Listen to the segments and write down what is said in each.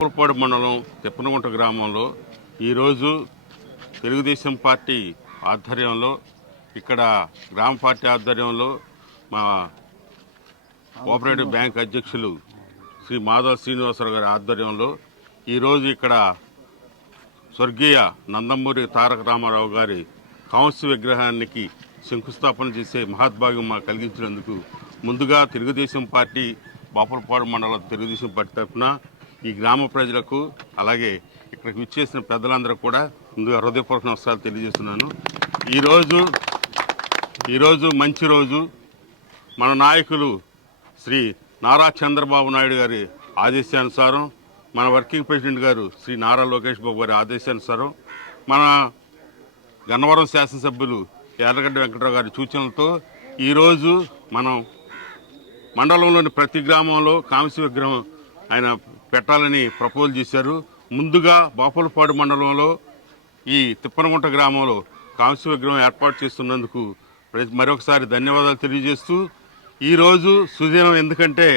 పూలపాడు మండలం తిప్పనగుంట గ్రామంలో ఈరోజు తెలుగుదేశం పార్టీ ఆధ్వర్యంలో ఇక్కడ గ్రామ పార్టీ ఆధ్వర్యంలో మా కోఆపరేటివ్ బ్యాంక్ అధ్యక్షులు శ్రీ మాధవ శ్రీనివాసరావు గారి ఆధ్వర్యంలో ఈరోజు ఇక్కడ స్వర్గీయ నందమూరి తారక రామారావు గారి కాంస్య విగ్రహానికి శంకుస్థాపన చేసే మహద్భాగ్యం మాకు కలిగించినందుకు ముందుగా తెలుగుదేశం పార్టీ బాపులపాడు మండలం తెలుగుదేశం పార్టీ తరఫున ఈ గ్రామ ప్రజలకు అలాగే ఇక్కడికి విచ్చేసిన పెద్దలందరూ కూడా ముందుగా హృదయపూర్వక నమస్కారాలు తెలియజేస్తున్నాను. ఈరోజు మంచి రోజు. మన నాయకులు శ్రీ నారా చంద్రబాబు నాయుడు గారి ఆదేశానుసారం, మన వర్కింగ్ ప్రెసిడెంట్ గారు శ్రీ నారా లోకేష్ బాబు గారి ఆదేశానుసారం, మన గన్నవరం శాసనసభ్యులు యార్లగడ్డ వెంకటరావు గారి సూచనలతో ఈరోజు మనం మండలంలోని ప్రతి గ్రామంలో కాంస్య విగ్రహం ఆయన పెట్టాలని ప్రపోజ్ చేశారు. ముందుగా బాపులపాడు మండలంలో ఈ తిప్పనగుంట గ్రామంలో కాంస్య విగ్రహం ఏర్పాటు చేస్తున్నందుకు మరొకసారి ధన్యవాదాలు తెలియజేస్తూ, ఈరోజు సుదినం. ఎందుకంటే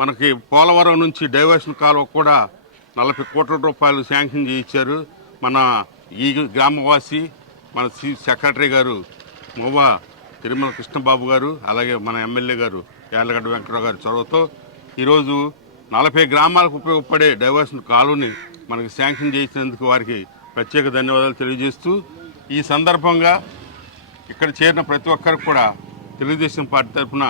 మనకి పోలవరం నుంచి డైవర్షన్ కాలువ కూడా 40 కోట్ల రూపాయలు శాంక్షన్ చేయించారు. మన ఈ గ్రామవాసి మన సెక్రటరీ గారు మోవా తిరుమల కృష్ణబాబు గారు, అలాగే మన ఎమ్మెల్యే గారు యార్లగడ్డ వెంకటరావు గారి చొరవతో ఈరోజు 40 గ్రామాలకు ఉపయోగపడే డైవర్షన్ కాలువని మనకి శాంక్షన్ చేసినందుకు వారికి ప్రత్యేక ధన్యవాదాలు తెలియజేస్తూ, ఈ సందర్భంగా ఇక్కడ చేరిన ప్రతి ఒక్కరికి కూడా తెలుగుదేశం పార్టీ తరఫున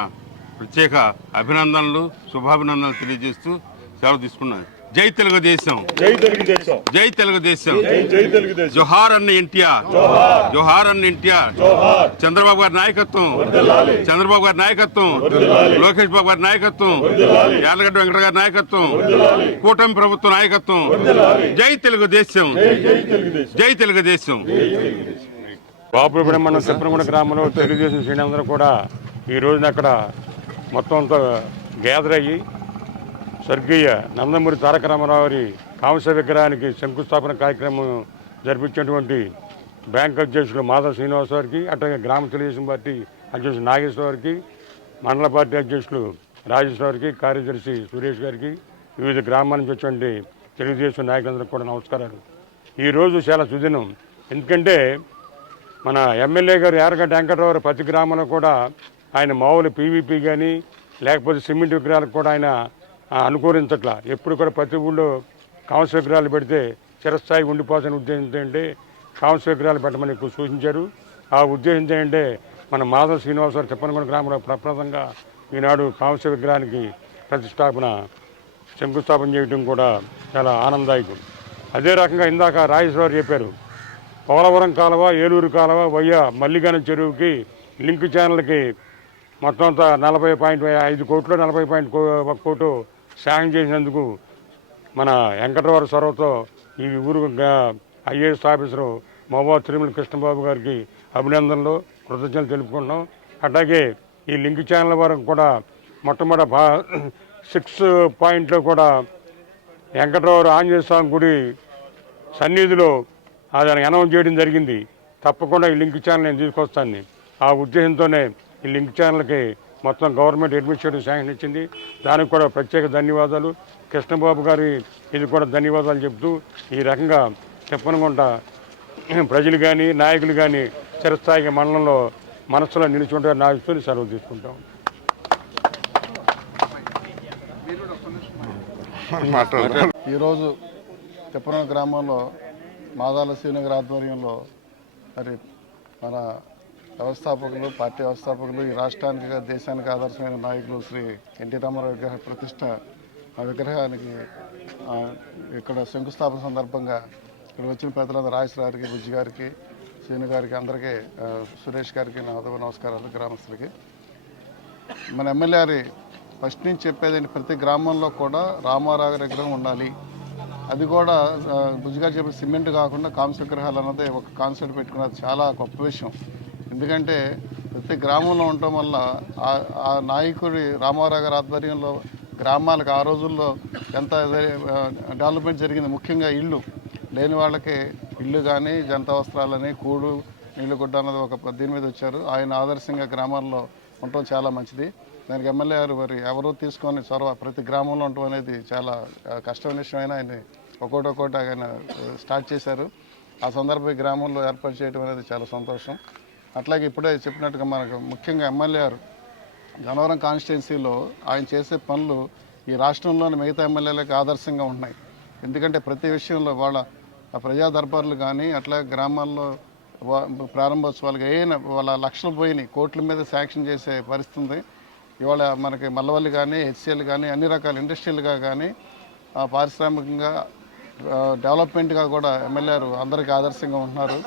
ప్రత్యేక అభినందనలు, శుభాభినందనలు తెలియజేస్తూ సెలవు తీసుకున్నాను. జై తెలుగుదేశం, జై తెలుగుదేశం, జై తెలుగుదేశం, జై తెలుగుదేశం. జోహార్ అన్న ఎన్టీఆర్, జోహార్ అన్న ఎన్టీఆర్. చంద్రబాబు గారి నాయకత్వం, చంద్రబాబు గారి నాయకత్వం, లోకేష్ బాబు గారి నాయకత్వం, యార్లగడ్డ వెంకట గారి నాయకత్వం, కూటమి ప్రభుత్వ నాయకత్వం. జై తెలుగుదేశం, జై తెలుగుదేశం. బాపులపాడు మండలం తిప్పనగుంట గ్రామంలో తెలుగుదేశం శ్రేణులందరూ కూడా ఈ రోజున అక్కడ మొత్తం అంతా గ్యాదర్ అయ్యి స్వర్గీయ నందమూరి తారక రామారావు గారి కాంస్య విగ్రహానికి శంకుస్థాపన కార్యక్రమం జరిపించినటువంటి బ్యాంక్ అధ్యక్షులు మాధవ శ్రీనివాస్ గారికి, అట్లాగే గ్రామ తెలుగుదేశం పార్టీ అధ్యక్షులు నాగేశ్వర గారికి, మండల పార్టీ అధ్యక్షులు రాజేశ్వర గారికి, కార్యదర్శి సురేష్ గారికి, వివిధ గ్రామాల నుంచి వచ్చినటువంటి తెలుగుదేశం నాయకులందరికీ కూడా నమస్కారాలు. ఈరోజు చాలా సుదినం. ఎందుకంటే మన ఎమ్మెల్యే గారు యార్లగడ్డ వెంకటరావు గారు ప్రతి గ్రామంలో కూడా ఆయన మామూలు పీవీపీ కానీ లేకపోతే సిమెంట్ విగ్రహాలకు కూడా ఆయన అనుకూలించట్లా. ఎప్పుడు కూడా ప్రతి ఊళ్ళో కాంస్య విగ్రహాలు పెడితే చిరస్థాయి ఉండిపోతున్న ఉద్దేశం ఏంటంటే కాంస్య విగ్రహాలు పెట్టమని ఎక్కువ సూచించారు. ఆ ఉద్దేశం ఏంటంటే మన మాధవ శ్రీనివాసరావు తిప్పనగుంట గ్రామంలో ప్రప్రదంగా ఈనాడు కాంస్య విగ్రహానికి శంకుస్థాపన చేయడం కూడా చాలా ఆనందదాయకం. అదే రకంగా ఇందాక రాజేశ్వర చెప్పారు, పోలవరం కాలువ, ఏలూరు కాలువ, మల్లిగాన చెరువుకి లింక్ ఛానల్కి మొత్తం అంతా 40.5 కోట్లు 40.1 కోట్లు శాంక్షన్ చేసినందుకు మన వెంకటరావు చొరవతో ఈ ఊరు ఐఏఎస్ ఆఫీసరు మోవా తిరుమల కృష్ణబాబు గారికి అభినందనలు, కృతజ్ఞతలు తెలుపుకుంటున్నాం. అట్లాగే ఈ లింక్ ఛానల్ వరకు కూడా మొట్టమొదటి 6 పాయింట్లో కూడా వెంకటరావు ఆంజనేయ స్వామి గుడి సన్నిధిలో దాన్ని అనౌన్స్ చేయడం జరిగింది. తప్పకుండా ఈ లింక్ ఛానల్ నేను తీసుకొస్తాను. ఆ ఉద్దేశంతోనే ఈ లింక్ ఛానల్కి మొత్తం గవర్నమెంట్ అడ్మినిస్ట్రేటివ్ శాంక్షన్ ఇచ్చింది. దానికి కూడా ప్రత్యేక ధన్యవాదాలు. కృష్ణబాబు గారి ఇది కూడా ధన్యవాదాలు చెప్తూ ఈ రకంగా తిప్పనగుంట ప్రజలు కానీ నాయకులు కానీ చిరస్థాయిగా మండలంలో మనస్సులో నిలుచుంటారు నాయకులు సెలవు తీసుకుంటాం. ఈరోజు తిప్పనగుంట గ్రామంలో మాదాల శ్రీను గారి ఆధ్వర్యంలో మరి మన వ్యవస్థాపకులు, పార్టీ వ్యవస్థాపకులు, ఈ రాష్ట్రానికి దేశానికి ఆదర్శమైన నాయకులు శ్రీ ఎన్టీ రామారావు విగ్రహ ప్రతిష్ట విగ్రహానికి ఇక్కడ శంకుస్థాపన సందర్భంగా ఇక్కడ వచ్చిన పెద్దలందరూ రాజేశ్వర గారికి, బుజ్జి గారికి, శ్రీను గారికి, అందరికీ సురేష్ గారికి నా నమస్కారాలు. గ్రామస్తులకి మన ఎమ్మెల్యే గారి ఫస్ట్ నుంచి చెప్పేది ప్రతి గ్రామంలో కూడా రామారావు గారి విగ్రహం ఉండాలి. అది కూడా బుజ్జిగారు చెప్పిన సిమెంట్ కాకుండా కాంస్య విగ్రహాలు అన్నది ఒక కాన్సెప్ట్ పెట్టుకున్నది చాలా గొప్ప విషయం. ఎందుకంటే ప్రతి గ్రామంలో ఉండటం వల్ల ఆ నాయకుడి రామారావు గారి ఆధ్వర్యంలో గ్రామాలకు ఆ రోజుల్లో ఎంత డెవలప్మెంట్ జరిగింది. ముఖ్యంగా ఇళ్ళు లేని వాళ్ళకి ఇళ్ళు కానీ, జంట వస్త్రాలని, కూడు నీళ్ళు గుడ్డ అన్నది ఒక దీని మీద వచ్చారు. ఆయన ఆదర్శంగా గ్రామాల్లో ఉండటం చాలా మంచిది. దానికి ఎమ్మెల్యే గారు మరి ఎవరో తీసుకొని చొరవ ప్రతి గ్రామంలో ఉండటం అనేది చాలా కష్టమైన విషయమైన ఆయన ఒక్కోటి ఆయన స్టార్ట్ చేశారు. ఆ సందర్భంగా గ్రామంలో ఏర్పాటు చేయడం అనేది చాలా సంతోషం. అట్లాగే ఇప్పుడే చెప్పినట్టుగా మనకు ముఖ్యంగా ఎమ్మెల్యే గారు గన్నవరం కాన్స్టిట్యున్సీలో ఆయన చేసే పనులు ఈ రాష్ట్రంలోని మిగతా ఎమ్మెల్యేలకు ఆదర్శంగా ఉన్నాయి. ఎందుకంటే ప్రతి విషయంలో వాళ్ళ ప్రజా దర్బార్లు కానీ అట్లా గ్రామాల్లో ప్రారంభోత్సవాలకు వాళ్ళ లక్షలు పోయినాయి, కోట్ల మీద శాంక్షన్ చేసే పరిస్థితి ఉంది. ఇవాళ మనకి మల్లవల్లి కానీ హెచ్సిఎల్ కానీ అన్ని రకాల ఇండస్ట్రియల్గా కానీ పారిశ్రామికంగా డెవలప్మెంట్గా కూడా ఎమ్మెల్యేలు అందరికీ ఆదర్శంగా ఉంటున్నారు.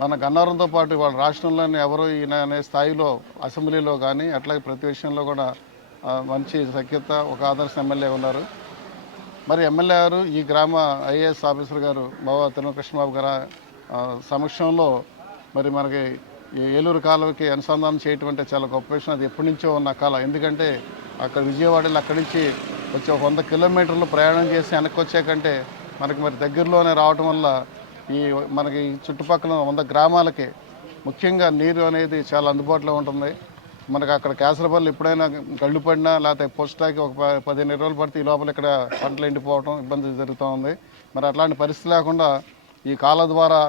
మన గన్నవరంతో పాటు ఇవాళ రాష్ట్రంలోని ఎవరు ఈయన అనే స్థాయిలో అసెంబ్లీలో కానీ అట్లాగే ప్రతి విషయంలో కూడా మంచి సఖ్యత ఒక ఆదర్శ ఎమ్మెల్యే ఉన్నారు. మరి ఎమ్మెల్యే గారు ఈ గ్రామ ఐఏఎస్ ఆఫీసర్ గారు బాబా తిరుమల కృష్ణబాబు గారి సమక్షంలో మరి మనకి ఏలూరు కాలువకి అనుసంధానం చేయటం అంటే చాలా గొప్ప విషయం. అది ఎప్పటి నుంచో ఉన్న కళ. ఎందుకంటే అక్కడ విజయవాడలో అక్కడి నుంచి వచ్చి 100 కిలోమీటర్లు ప్రయాణం చేసి వెనక్కి వచ్చాకంటే మనకి మరి దగ్గరలోనే రావటం వల్ల ఈ మనకి చుట్టుపక్కల 100 గ్రామాలకి ముఖ్యంగా నీరు అనేది చాలా అందుబాటులో ఉంటుంది. మనకు అక్కడ కేసరపల్లి ఎప్పుడైనా గళ్ళు పడినా లేకపోతే పోస్టాకి ఒక 15 రోజులు పడితే ఈ లోపల ఇక్కడ పంటలు ఎండిపోవడం ఇబ్బంది జరుగుతూ ఉంది. మరి అట్లాంటి పరిస్థితి లేకుండా ఈ కాల ద్వారా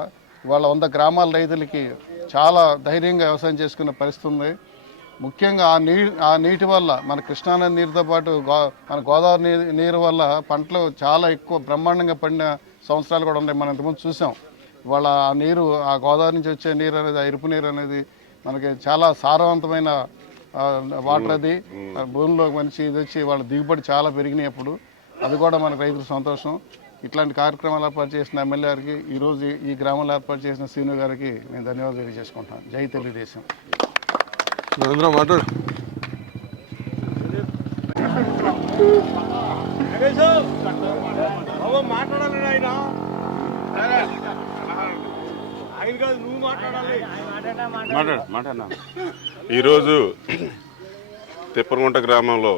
వాళ్ళ 100 గ్రామాల రైతులకి చాలా ధైర్యంగా వ్యవసాయం చేసుకునే పరిస్థితి ఉంది. ముఖ్యంగా ఆ నీటి వల్ల మన కృష్ణానది నీరుతో పాటు మన గోదావరి నీరు వల్ల పంటలు చాలా ఎక్కువ బ్రహ్మాండంగా పడిన సంవత్సరాలు కూడా ఉన్నాయి. మనం ఇంతకుముందు చూసాం. వాళ్ళ ఆ నీరు ఆ గోదావరి నుంచి వచ్చే నీరు అనేది ఆ ఇరుపు నీరు అనేది మనకి చాలా సారవంతమైన వాటర్. అది భూమిలో మంచి ఇది వచ్చి వాళ్ళ దిగుబడి చాలా పెరిగినాయి. అప్పుడు అది కూడా మనకు రైతుల సంతోషం. ఇట్లాంటి కార్యక్రమాలు ఏర్పాటు చేసిన ఎమ్మెల్యే గారికి, ఈరోజు ఈ గ్రామంలో ఏర్పాటు చేసిన శ్రీను గారికి నేను ధన్యవాదాలు తెలియజేసుకుంటాను. జై తెలుగుదేశం. ఈరోజు తిప్పనగుంట గ్రామంలో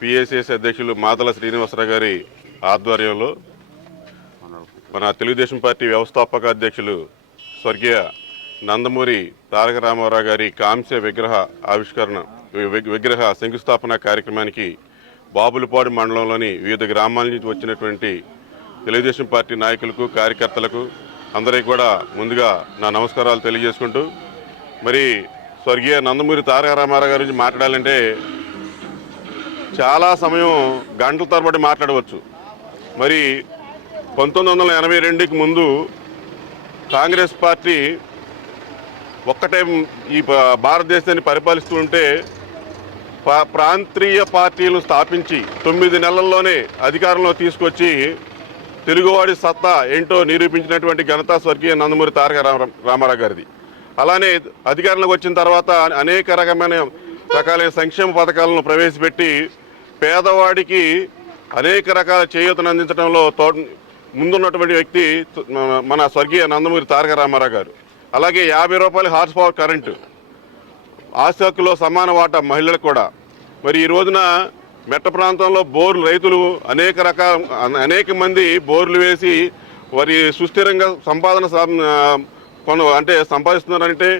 పిఎస్ఎస్ అధ్యక్షులు మాతల శ్రీనివాసరావు గారి ఆధ్వర్యంలో మన తెలుగుదేశం పార్టీ వ్యవస్థాపక అధ్యక్షులు స్వర్గీయ నందమూరి తారక రామారావు గారి కాంస్య విగ్రహ శంకుస్థాపన కార్యక్రమానికి బాబులపాడు మండలంలోని వివిధ గ్రామాల నుంచి వచ్చినటువంటి తెలుగుదేశం పార్టీ నాయకులకు, కార్యకర్తలకు అందరికీ కూడా ముందుగా నా నమస్కారాలు తెలియజేసుకుంటూ, మరి స్వర్గీయ నందమూరి తారక రామారావు గారి గురించి మాట్లాడాలంటే చాలా సమయం గంటల తరబడి మాట్లాడవచ్చు. మరి 1982కి ముందు కాంగ్రెస్ పార్టీ ఒక్కటే ఈ భారతదేశాన్ని పరిపాలిస్తూ ఉంటే ప్రాంతీయ పార్టీలను స్థాపించి 9 నెలల్లోనే అధికారంలో తీసుకొచ్చి తెలుగువాడి సత్తా ఏంటో నిరూపించినటువంటి ఘనత స్వర్గీయ నందమూరి తారక రామారావు గారిది. అలానే అధికారంలోకి వచ్చిన తర్వాత అనేక రకాలైన సంక్షేమ పథకాలను ప్రవేశపెట్టి పేదవాడికి అనేక రకాల చేయూతను అందించడంలో ముందున్నటువంటి వ్యక్తి మన స్వర్గీయ నందమూరి తారక రామారావు గారు. అలాగే 50 రూపాయల హార్స్ పవర్ కరెంటు, ఆస్తి హక్కులో సమాన వాటా మహిళలకు కూడా. మరి ఈ రోజున మెట్ట ప్రాంతంలో బోర్లు రైతులు అనేక మంది బోర్లు వేసి వారి సుస్థిరంగా సంపాదిస్తున్నారంటే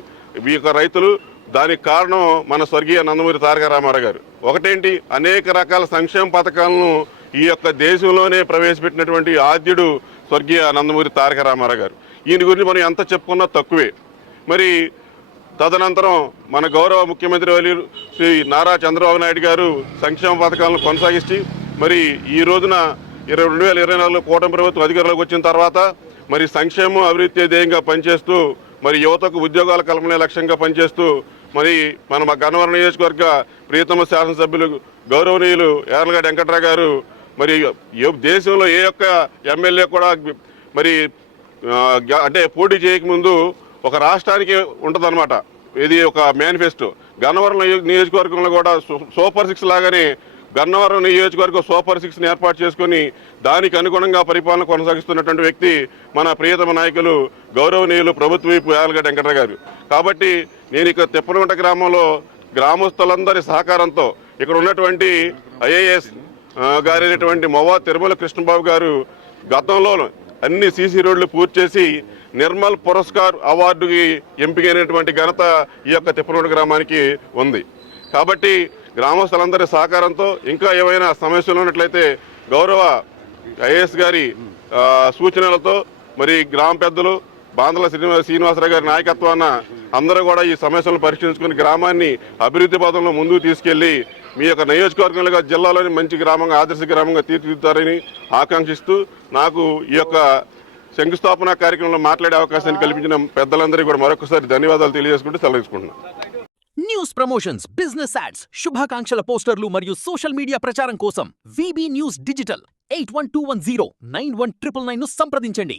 ఈ యొక్క రైతులు. దానికి కారణం మన స్వర్గీయ నందమూరి తారక రామారావు గారు. ఒకటేంటి, అనేక రకాల సంక్షేమ పథకాలను ఈ యొక్క దేశంలోనే ప్రవేశపెట్టినటువంటి ఆద్యుడు స్వర్గీయ నందమూరి తారక రామారావు గారు. ఈయన గురించి మనం ఎంత చెప్పుకున్నా తక్కువే. మరి తదనంతరం మన గౌరవ ముఖ్యమంత్రి వర్యులు శ్రీ నారా చంద్రబాబు నాయుడు గారు సంక్షేమ పథకాలను కొనసాగిస్తూ మరి ఈ రోజున 2024 కూటమి ప్రభుత్వం అధికారంలోకి వచ్చిన తర్వాత మరి సంక్షేమం అభివృద్ధి ధ్యేయంగా పనిచేస్తూ మరి యువతకు ఉద్యోగాల కల్పనే లక్ష్యంగా పనిచేస్తూ మరి మన గన్నవరం నియోజకవర్గ ప్రియతమ శాసనసభ్యులు గౌరవనీయులు యార్లగడ్డ వెంకట్రావు గారు మరి దేశంలో ఏ ఒక్క ఎమ్మెల్యే కూడా మరి అంటే పోటీ చేయకముందు ఒక రాష్ట్రానికి ఉంటుందన్నమాట. ఇది ఒక మేనిఫెస్టో. గన్నవరం నియోజకవర్గంలో కూడా సూపర్ 6 లాగానే గన్నవరం నియోజకవర్గం సూపర్ 6ని ఏర్పాటు చేసుకుని దానికి అనుగుణంగా పరిపాలన కొనసాగిస్తున్నటువంటి వ్యక్తి మన ప్రియతమ నాయకులు గౌరవనీయులు ప్రభుత్వ వైపు యార్లగడ్డ వెంకట్రావు గారు. కాబట్టి నేను ఇక తిప్పనగుంట గ్రామంలో గ్రామస్తులందరి సహకారంతో ఇక్కడ ఉన్నటువంటి ఐఏఎస్ గారైనటువంటి మొవ్వా తిరుమల కృష్ణబాబు గారు గతంలో అన్ని సీసీ రోడ్లు పూర్తి చేసి నిర్మల్ పురస్కార్ అవార్డుకి ఎంపికైనటువంటి ఘనత ఈ యొక్క తిప్పనగుంట గ్రామానికి ఉంది. కాబట్టి గ్రామస్తులందరి సహకారంతో ఇంకా ఏమైనా సమస్యలు ఉన్నట్లయితే గౌరవ ఐఏఎస్ గారి సూచనలతో మరి గ్రామ పెద్దలు బాందల శ్రీనివాసరావు గారి నాయకత్వాన అందరూ కూడా ఈ సమస్యలను పరిష్కరించుకుని గ్రామాన్ని అభివృద్ధి పథంలో ముందుకు తీసుకెళ్లి మీ యొక్క నియోజకవర్గంలో జిల్లాలోని మంచి గ్రామంగా ఆదర్శ గ్రామంగా తీర్చిదిద్దుతారని ఆకాంక్షిస్తూ నాకు ఈ యొక్క శంకుస్థాపన కార్యక్రమంలో మాట్లాడే అవకాశాన్ని కల్పించిన పెద్దలందరికీ కూడా మరొకసారి ధన్యవాదాలు తెలియజేసుకుంటూ సెలవు తీసుకుంటున్నాను. న్యూస్ ప్రమోషన్స్, బిజినెస్ యాడ్స్, శుభాకాంక్షల పోస్టర్లు మరియు సోషల్ మీడియా ప్రచారం కోసం VB న్యూస్ డిజిటల్ 8121091999 ను సంప్రదించండి.